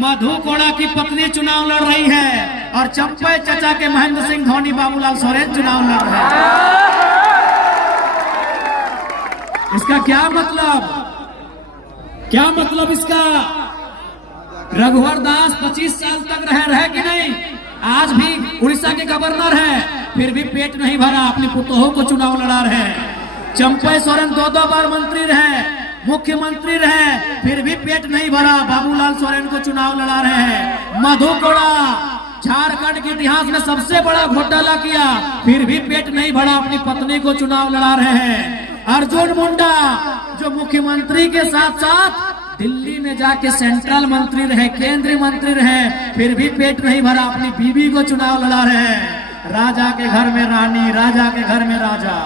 मधु कोड़ा की पत्नी चुनाव लड़ रही है और चंपई चचा के महेंद्र सिंह धोनी बाबूलाल सोरेन चुनाव लड़ रहे हैं। इसका क्या मतलब इसका? रघुवर दास 25 साल तक रहे कि नहीं? आज भी उड़ीसा के गवर्नर है, फिर भी पेट नहीं भरा, अपनी पुतोहों को चुनाव लड़ा रहे हैं। चंपई सोरेन 2 बार मंत्री रहे, मुख्यमंत्री रहे, फिर भी पेट नहीं भरा, बाबूलाल सोरेन को चुनाव लड़ा रहे हैं। मधु कोड़ा झारखंड के इतिहास में सबसे बड़ा घोटाला किया, फिर भी पेट नहीं भरा, अपनी पत्नी को चुनाव लड़ा रहे हैं। अर्जुन मुंडा जो मुख्यमंत्री के साथ साथ दिल्ली में जाके सेंट्रल मंत्री रहे, केंद्रीय मंत्री रहे, फिर भी पेट नहीं भरा, अपनी बीवी को चुनाव लड़ा रहे हैं। राजा के घर में रानी, राजा के घर में राजा।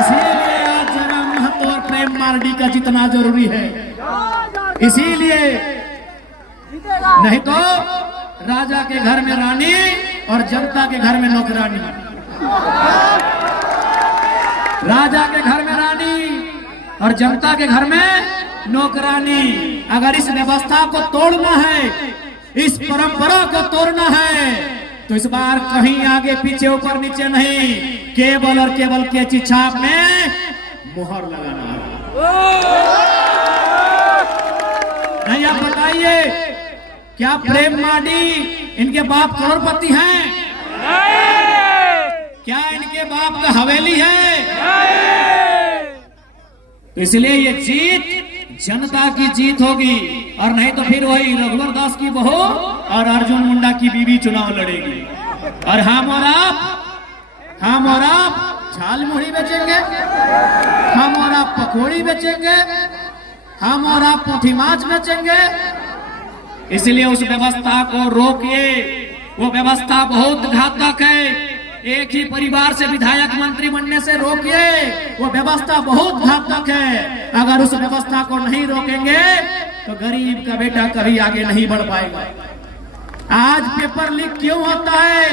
इसीलिए आज जरा महतो और प्रेम मार्डी का जितना जरूरी है, इसीलिए नहीं तो राजा के घर में रानी और जनता के घर में नौकरानी। राजा के घर में रानी और जनता के घर में नौकरानी। अगर इस व्यवस्था को तोड़ना है, इस परंपरा को तोड़ना है, तो इस बार कहीं आगे पीछे ऊपर नीचे नहीं, केवल और केवल कैंची छाप में मुहर लगाना है। नहीं, आप बताइए, क्या प्रेम मार्डी इनके बाप करोड़पति हैं? क्या इनके बाप का हवेली है? तो इसलिए ये जीत जनता की जीत होगी, और नहीं तो फिर वही रघुवर दास की बहू और अर्जुन मुंडा की बीवी चुनाव लड़ेगी। और हम और आप झाल मुढ़ी बेचेंगे, हम और आप पकौड़ी बेचेंगे, हम और आप पोथी माछ बेचेंगे। इसलिए उस व्यवस्था को रोकिए, वो व्यवस्था बहुत घातक है। एक ही परिवार से विधायक मंत्री बनने से रोकिए, वो व्यवस्था बहुत घातक है। अगर उस व्यवस्था को नहीं रोकेंगे तो गरीब का बेटा कभी आगे नहीं बढ़ पाएगा। आज पेपर लीक क्यों होता है,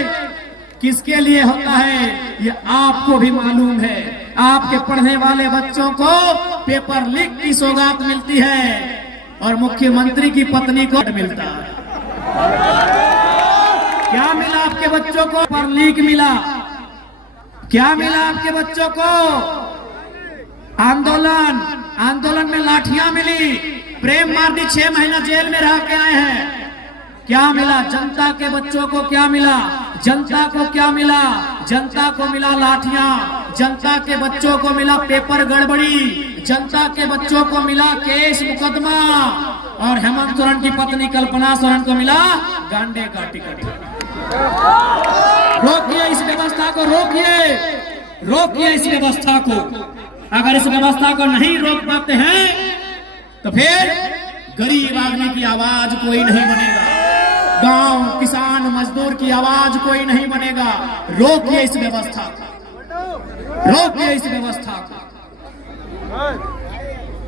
किसके लिए होता है, ये आपको भी मालूम है। आपके पढ़ने वाले बच्चों को पेपर लीक की सौगात मिलती है और मुख्यमंत्री की पत्नी को मिलता है। क्या मिला आपके बच्चों को? पेपर लीक मिला। क्या मिला आपके बच्चों को? आंदोलन में लाठियां मिली। प्रेम मार्डी 6 महीना जेल में रह के आए हैं। क्या मिला जनता के बच्चों को? क्या मिला जनता को? क्या मिला जनता को? मिला लाठियां। जनता के बच्चों को मिला पेपर गड़बड़ी। जनता के बच्चों को मिला केस मुकदमा। और हेमंत सोरेन की पत्नी कल्पना सोरेन को मिला गांडे का टिकट। रोकिए इस व्यवस्था को, रोकिए इस व्यवस्था को। अगर इस व्यवस्था को नहीं रोक पाते हैं तो फिर गरीब आदमी की आवाज कोई नहीं बनेगा, गांव किसान मजदूर की आवाज कोई नहीं बनेगा। रोकिए इस व्यवस्था को, रोकिए इस व्यवस्था को।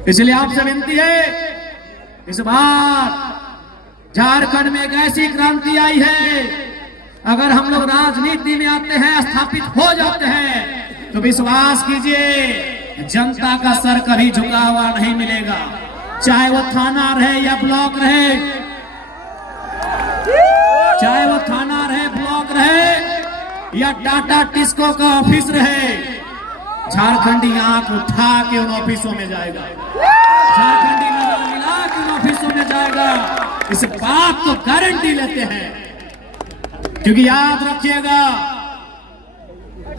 इसलिए आपसे विनती है, इस बार झारखंड में एक ऐसी क्रांति आई है, अगर हम लोग राजनीति में आते हैं, स्थापित हो जाते हैं, तो विश्वास कीजिए जनता का सर कभी झुका हुआ नहीं मिलेगा। चाहे वो थाना रहे या ब्लॉक रहे, चाहे वो थाना रहे, ब्लॉक रहे या टाटा टिस्को का ऑफिस रहे, झारखंडी आंख उठा के उन ऑफिसों में जाएगा, झारखंडी नजर मिला के उन ऑफिसों में जाएगा। इस बात को गारंटी लेते हैं, क्योंकि याद रखिएगा,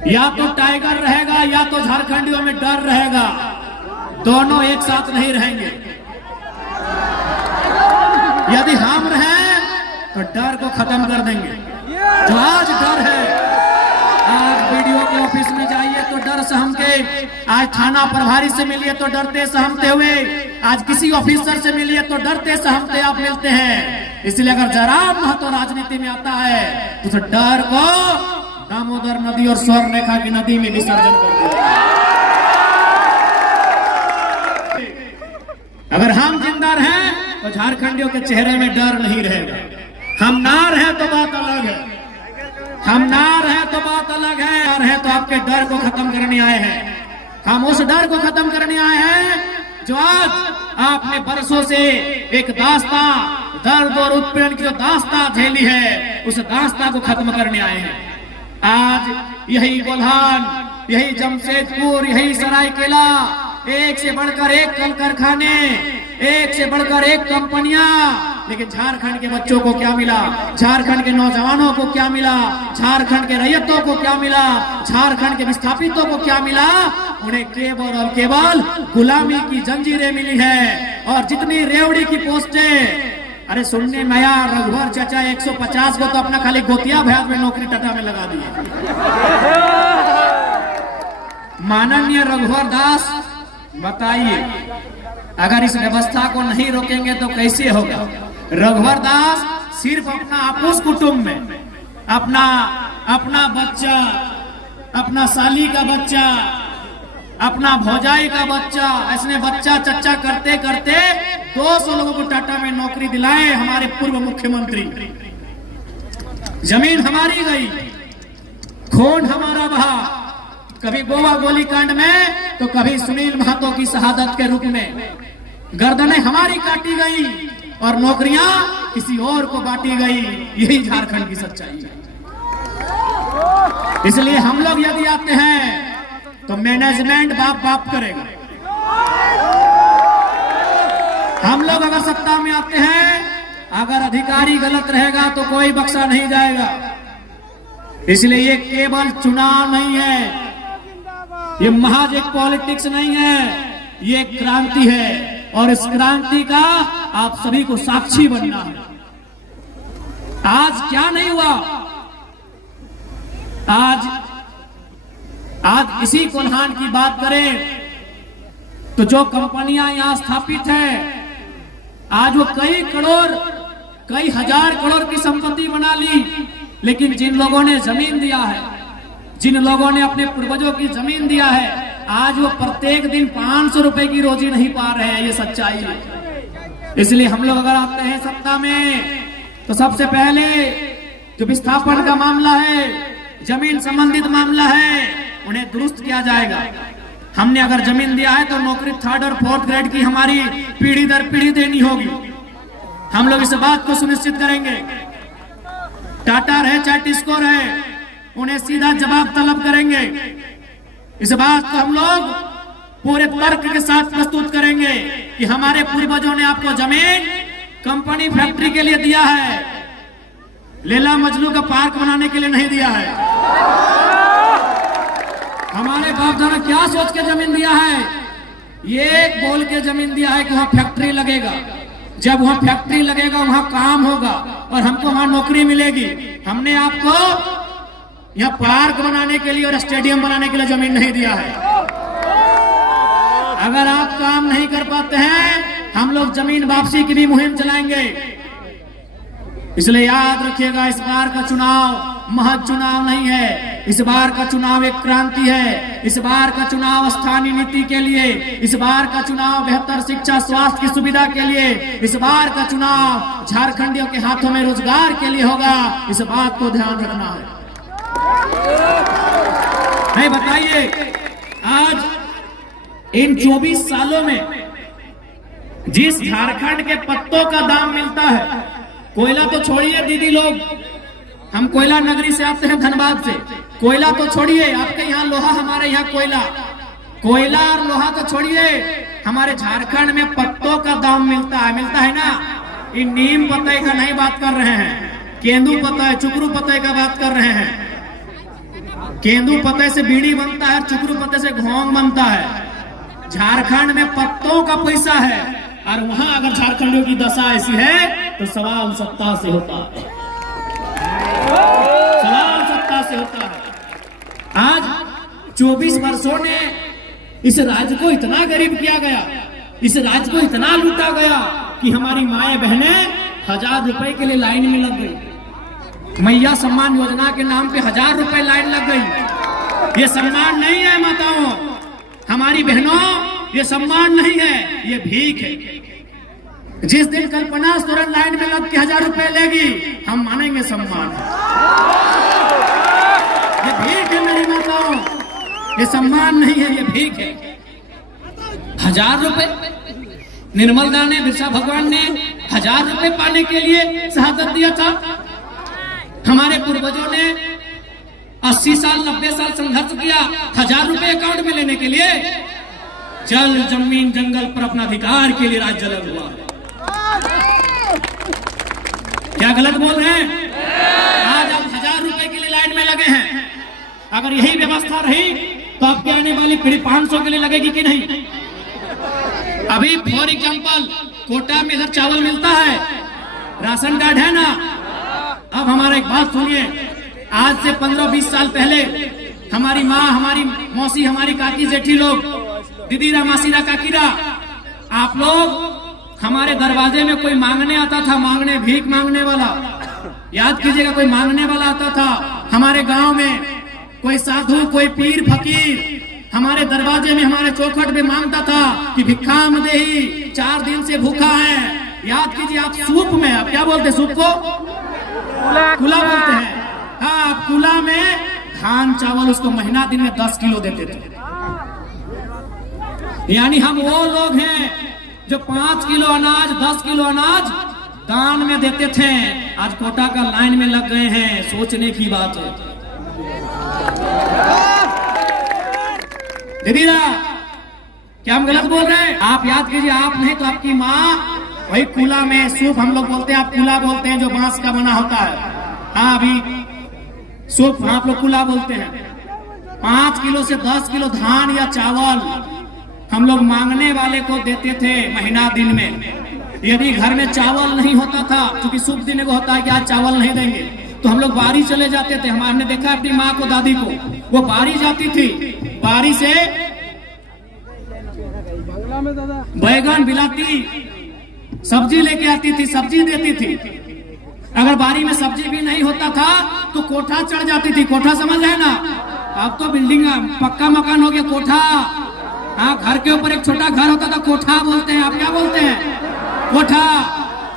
या तो टाइगर रहेगा या तो झारखंडियों में डर रहेगा, दोनों एक साथ नहीं रहेंगे। यदि हम रहें तो डर को खत्म कर देंगे। जो आज डर है, आज वीडियो के ऑफिस में जाइए तो डर सहमके, आज थाना प्रभारी से मिलिए तो डरते सहमते हुए, आज किसी ऑफिसर से मिलिए तो डरते सहमते आप मिलते हैं। इसलिए अगर जरा महत्व राजनीति में आता है तो उस डर को दामोदर नदी और स्वर्ण रेखा की नदी में विसर्जन कर दिया। अगर हम जिंदा रहें तो झारखंडियों के चेहरे में डर नहीं रहेगा। हम ना रहे तो बात अलग है, हम ना रहे तो बात अलग है। और है तो आपके डर को खत्म करने आए हैं। हम उस डर को खत्म करने आए हैं जो आज आपने बरसों से एक दास्तां, दर्द और उत्पीड़न की जो दास्तां झेली है, उस दास्तां को खत्म करने आए हैं। आज यही कोल्हान, यही जमशेदपुर, यही सरायकेला, एक से बढ़कर एक कल कारखाने, एक से बढ़कर एक कंपनियां, लेकिन झारखंड के बच्चों को क्या मिला? झारखंड के नौजवानों को क्या मिला? झारखंड के रैयतों को क्या मिला? झारखंड के विस्थापितों को क्या मिला? उन्हें केवल और केवल गुलामी की जंजीरें मिली है। और जितनी रेवड़ी की पोस्टें, अरे सुनने में आया रघुवर चाचा 150 को तो अपना खाली गोतिया भैया में नौकरी टाटा में लगा दी। माननीय रघुवर दास, बताइए, अगर इस व्यवस्था को नहीं रोकेंगे तो कैसे होगा? रघुवर दास सिर्फ अपना आपूस कुटुंब में अपना बच्चा, अपना साली का बच्चा, अपना भौजाई का बच्चा, ऐसे बच्चा चच्चा करते करते 200 लोगों को टाटा में नौकरी दिलाए हमारे पूर्व मुख्यमंत्री। जमीन हमारी गई, खून हमारा बहा, कभी गोवा गोलीकांड में तो कभी सुनील महतो की शहादत के रूप में। गर्दनें हमारी काटी गई और नौकरियां किसी और को बांटी गई। यही झारखंड की सच्चाई है। इसलिए हम लोग यदि आते हैं तो मैनेजमेंट बाप बाप करेगा। हम लोग अगर सत्ता में आते हैं, अगर अधिकारी गलत रहेगा तो कोई बख्शा नहीं जाएगा। इसलिए ये केवल चुनाव नहीं है, ये महज एक पॉलिटिक्स नहीं है, ये क्रांति है। और इस क्रांति का आप सभी को साक्षी बनना है। आज क्या नहीं हुआ? आज इसी कोल्हान की बात करें तो जो कंपनियां यहां स्थापित है, आज वो कई करोड़, कई हजार करोड़ की संपत्ति बना ली, लेकिन जिन लोगों ने जमीन दिया है, जिन लोगों ने अपने पूर्वजों की जमीन दिया है, आज वो प्रत्येक दिन 500 रुपए की रोजी नहीं पा रहे हैं। ये सच्चाई है। इसलिए हम लोग अगर आते हैं सत्ता में तो सबसे पहले जो विस्थापन का मामला है, जमीन संबंधित मामला है, उन्हें दुरुस्त किया जाएगा। हमने अगर जमीन दिया है तो नौकरी 3rd और 4th ग्रेड की हमारी पीढ़ी दर पीढ़ी देनी होगी। हम लोग इस बात को सुनिश्चित करेंगे। टाटा रहे चाहे टिस्को रहे, उन्हें सीधा जवाब तलब करेंगे। इस बात को हम लोग पूरे तर्क के साथ प्रस्तुत करेंगे कि हमारे पूर्वजों ने आपको जमीन कंपनी फैक्ट्री के लिए दिया है, लैला मजनू का पार्क बनाने के लिए नहीं दिया है। हमारे बाप दादा क्या सोच के जमीन दिया है? ये बोल के जमीन दिया है कि वहां फैक्ट्री लगेगा, जब वहां फैक्ट्री लगेगा वहां काम होगा और हमको वहां नौकरी मिलेगी। हमने आपको यहाँ पार्क बनाने के लिए और स्टेडियम बनाने के लिए जमीन नहीं दिया है। अगर आप काम नहीं कर पाते हैं, हम लोग जमीन वापसी की भी मुहिम चलाएंगे। इसलिए याद रखिएगा, इस बार का चुनाव महज चुनाव नहीं है। इस बार का चुनाव एक क्रांति है। इस बार का चुनाव स्थानीय नीति के लिए, इस बार का चुनाव बेहतर शिक्षा स्वास्थ्य की सुविधा के लिए, इस बार का चुनाव झारखंडियों के हाथों में रोजगार के लिए होगा। इस बात को ध्यान रखना है। नहीं, बताइए, आज इन 24 सालों में जिस झारखंड के पत्तों का दाम मिलता है, कोयला तो छोड़िए दीदी लोग, हम कोयला नगरी से आते हैं, धनबाद से। कोयला तो छोड़िए, आपके यहाँ लोहा, हमारे यहाँ कोयला और लोहा तो छोड़िए, हमारे झारखंड में पत्तों का दाम मिलता है ना। इन नीम पत्ते का नहीं बात कर रहे हैं, केंदू पत्ता, चुकरू पत्ते का बात कर रहे हैं। केंदू पत्ते से बीड़ी बनता है, चुकरू पत्ते से घोंग बनता है। झारखंड में पत्तों का पैसा है, और वहां अगर झारखंडियों की दशा ऐसी है तो सवाल सत्ता से होता है। सवाल सत्ता से होता है। आज 24 वर्षों ने इस राज्य को इतना गरीब किया गया, इस राज्य को इतना लूटा गया कि हमारी माएं बहनें 1000 रुपए के लिए लाइन में लग गई। मैया सम्मान योजना के नाम पे 1000 रुपए लाइन लग गई। ये सम्मान नहीं है माताओं, हमारी बहनों, ये सम्मान नहीं है, ये भीख है। जिस दिन कल्पना सोरेन लाइन में लग के 1000 रुपए लेगी, हम मानेंगे सम्मान है। ये भीख है मेरी माताओं, ये सम्मान नहीं है, ये भीख है। 1000 रुपए निर्मल दास ने, बिरसा भगवान ने 1000 रुपए पाने के लिए शहादत दिया था। हमारे पूर्वजों ने 80 साल 90 साल संघर्ष किया 1000 रुपए अकाउंट में लेने के लिए। जल जमीन जंगल पर अपना अधिकार के लिए राज्य जलन हुआ। क्या गलत बोल रहे हैं? आज आप 1000 रुपए के लिए लाइन में लगे हैं। अगर यही व्यवस्था रही तो आपके आने वाली पीढ़ी 500 के लिए लगेगी कि नहीं? अभी फॉर एग्जाम्पल कोटा में इधर चावल मिलता है, राशन कार्ड है ना। अब हमारा एक बात सुनिए, आज से 15-20 साल पहले हमारी माँ, हमारी मौसी, हमारी काकी जेठी लोग, दीदीरा मासीरा काकीरा, आप लोग हमारे दरवाजे में कोई मांगने आता था, मांगने, भीख मांगने वाला, याद कीजिएगा, कोई मांगने वाला आता था हमारे गांव में, कोई साधु, कोई पीर फकीर हमारे दरवाजे में, हमारे चौखट में मांगता था कि भिक्षाम देही, 4 दिन से भूखा है। याद कीजिए, आप सूप में, आप क्या बोलते हैं सूप को? कुला बोलते हैं। हाँ, कुला में धान चावल उसको महीना दिन में 10 किलो देते थे। यानी हम वो लोग हैं जो 5 किलो अनाज, 10 किलो अनाज दान में देते थे। आज कोटा का लाइन में लग गए हैं, सोचने की बात है। दीदीरा, क्या हम गलत बोल रहे हैं? आप याद कीजिए, आप नहीं तो आपकी माँ वही कुला में सूप, हम लोग बोलते हैं, आप कुला बोलते हैं, जो बांस का बना होता है। हाँ, अभी सूप आप लोग कुला बोलते हैं। 5 किलो से 10 किलो धान या चावल हम लोग मांगने वाले को देते थे महीना दिन में। यदि घर में चावल नहीं होता था, क्योंकि शुभ दिन को होता है कि आज चावल नहीं देंगे, तो हम लोग बारी चले जाते थे। हमने देखा अपनी माँ को, दादी को, वो बारी जाती थी, बारी से बैगन बिलाती सब्जी लेके आती थी, सब्जी देती थी। अगर बारी में सब्जी भी नहीं होता था तो कोठा चढ़ जाती थी। कोठा समझ रहे ना? अब तो बिल्डिंग पक्का मकान हो गया, कोठा। हाँ, घर के ऊपर एक छोटा घर होता था, कोठा बोलते हैं। आप क्या बोलते हैं? कोठा।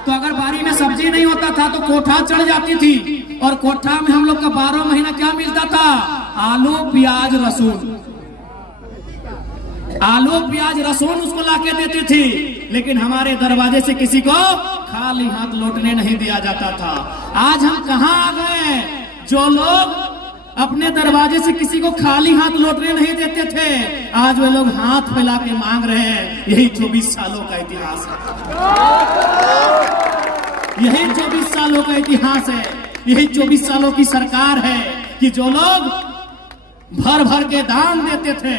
तो अगर बारी में सब्जी नहीं होता था तो कोठा चढ़ जाती थी, और कोठा में हम लोग का 12 महीना क्या मिलता था? आलू प्याज लहसुन, आलू प्याज लहसुन उसको लाके देती थी। लेकिन हमारे दरवाजे से किसी को खाली हाथ लौटने नहीं दिया जाता था। आज हम कहाँ आ गए? जो लोग अपने दरवाजे से किसी को खाली हाथ लौटने नहीं देते थे, आज वे लोग हाथ फैला के मांग रहे हैं। यही 24 सालों का इतिहास है। यही 24 सालों का इतिहास है। यही 24 सालों की सरकार है कि जो लोग भर भर के दान देते थे,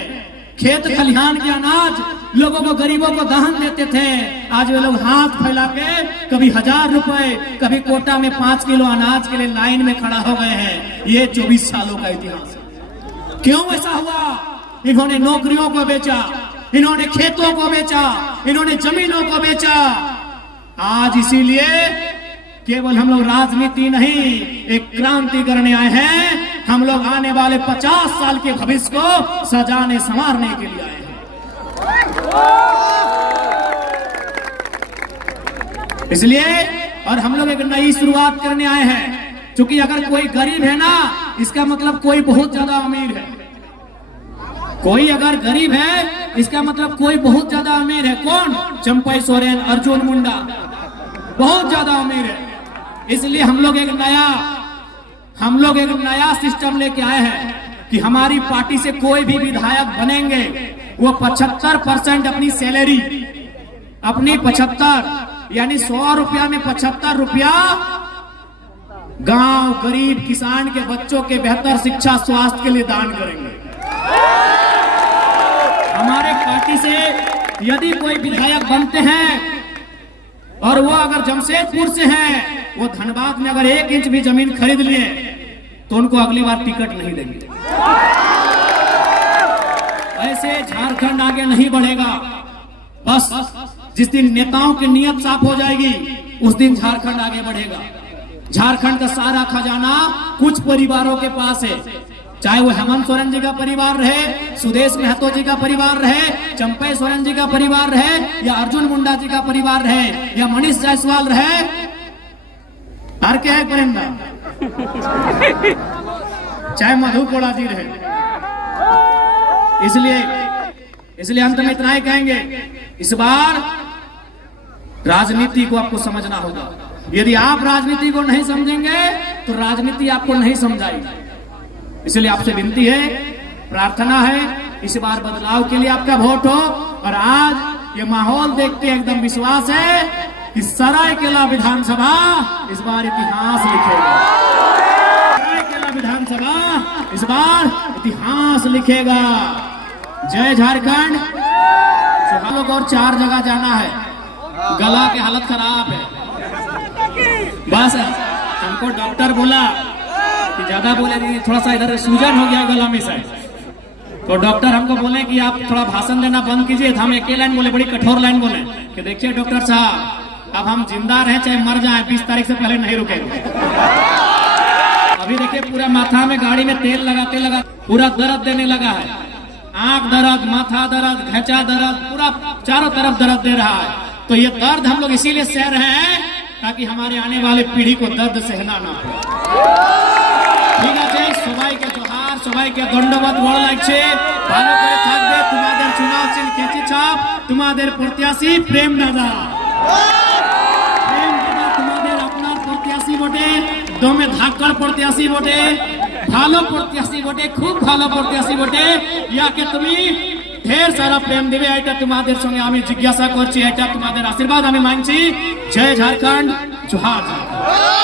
खेत खलिहान के अनाज लोगों को, गरीबों को दान देते थे, आज वे लोग हाथ फैला के कभी 1000 रुपए, कभी कोटा में 5 किलो अनाज के लिए लाइन में खड़ा हो गए हैं। ये 24 सालों का इतिहास है। क्यों ऐसा हुआ? इन्होंने नौकरियों को बेचा, इन्होंने खेतों को बेचा, इन्होंने जमीनों को बेचा। आज इसीलिए केवल हम लोग राजनीति नहीं, एक क्रांति करने आए हैं। हम लोग आने वाले 50 साल के भविष्य को सजाने संवारने के लिए आए हैं। इसलिए और हम लोग एक नई शुरुआत करने आए हैं। क्योंकि अगर कोई गरीब है ना, इसका मतलब कोई बहुत ज्यादा अमीर है। कोई अगर गरीब है, इसका मतलब कोई बहुत ज्यादा अमीर है। कौन? चंपई सोरेन, अर्जुन मुंडा बहुत ज्यादा अमीर है। इसलिए हम लोग एक नया सिस्टम लेके आए हैं कि हमारी पार्टी से कोई भी विधायक बनेंगे, वो 75% अपनी सैलरी, अपनी 75 यानी 100 रुपया में 75 रुपया गांव, गरीब, किसान के बच्चों के बेहतर शिक्षा, स्वास्थ्य के लिए दान करेंगे। हमारे पार्टी से यदि कोई विधायक बनते हैं और वो अगर जमशेदपुर से हैं, वो धनबाद में अगर 1 इंच भी जमीन खरीद लिए तो उनको अगली बार टिकट नहीं देंगे। ऐसे झारखंड आगे नहीं बढ़ेगा। बस जिस दिन नेताओं की नीयत साफ हो जाएगी, उस दिन झारखंड आगे बढ़ेगा। झारखंड का सारा खजाना कुछ परिवारों के पास है, चाहे वो हेमंत सोरेन जी का परिवार रहे, सुदेश महतो जी का परिवार रहे, चंपई सोरेन जी का परिवार रहे, या अर्जुन मुंडा जी का परिवार रहे, या मनीष जायसवाल रहे, और क्या है परिंदा, चाहे मधु कोड़ा जी रहे। इसलिए अंत में इतना ही कहेंगे, इस बार राजनीति को आपको समझना होगा। यदि आप राजनीति को नहीं समझेंगे तो राजनीति आपको नहीं समझाएगी। इसलिए आपसे विनती है, प्रार्थना है, इस बार बदलाव के लिए आपका वोट हो। और आज ये माहौल देखते एकदम विश्वास है कि सरायकेला विधानसभा इस बार इतिहास लिखेगा। सरायकेला विधानसभा इस बार इतिहास लिखेगा। जय झारखंड। हम लोग और 4 जगह जाना है, गला की हालत खराब है। बस हमको डॉक्टर बोला कि ज्यादा बोले, थोड़ा सा इधर सूजन हो गया गला में से, तो डॉक्टर हमको बोले कि आप थोड़ा भाषण देना बंद कीजिए। हम एक लाइन बोले, बड़ी कठोर लाइन बोले कि देखिए डॉक्टर साहब, अब हम जिंदा रहे चाहे मर जाएं, 20 तारीख से पहले नहीं रुकेंगे। अभी देखिए पूरा माथा में गाड़ी में तेल लगाते लगाते पूरा दर्द देने लगा है। आंख दर्द, माथा दर्द, घचा दर्द, पूरा चारों तरफ दर्द दे रहा है। तो ये दर्द हम लोग इसीलिए सह रहे हैं ताकि हमारे आने वाले पीढ़ी को दर्द सहना ना पड़े। ঠিক আছে, সবাইকে জোহার, সবাইকে ধন্যবাদ। ভালো লাগছে, ভালো করে থাকবে। তোমাদের চুনাव চিহ্ন কেচি ছাপ, তোমাদের প্রত্যাশী প্রেম দাদা। প্রেম দাদা তোমাদের আপনার প্রত্যাশী বটে, দমে ধাক্কার প্রত্যাশী বটে, ভালো প্রত্যাশী বটে, খুব ভালো প্রত্যাশী বটে। ইয়াকে তুমি ঢের সারা প্রেম দিবে, এটা তোমাদের সঙ্গে আমি জিজ্ঞাসা করছি, এটা তোমাদের আশীর্বাদ আমি মানছি। জয় ঝাড়খণ্ড, জোহার ঝাড়খণ্ড।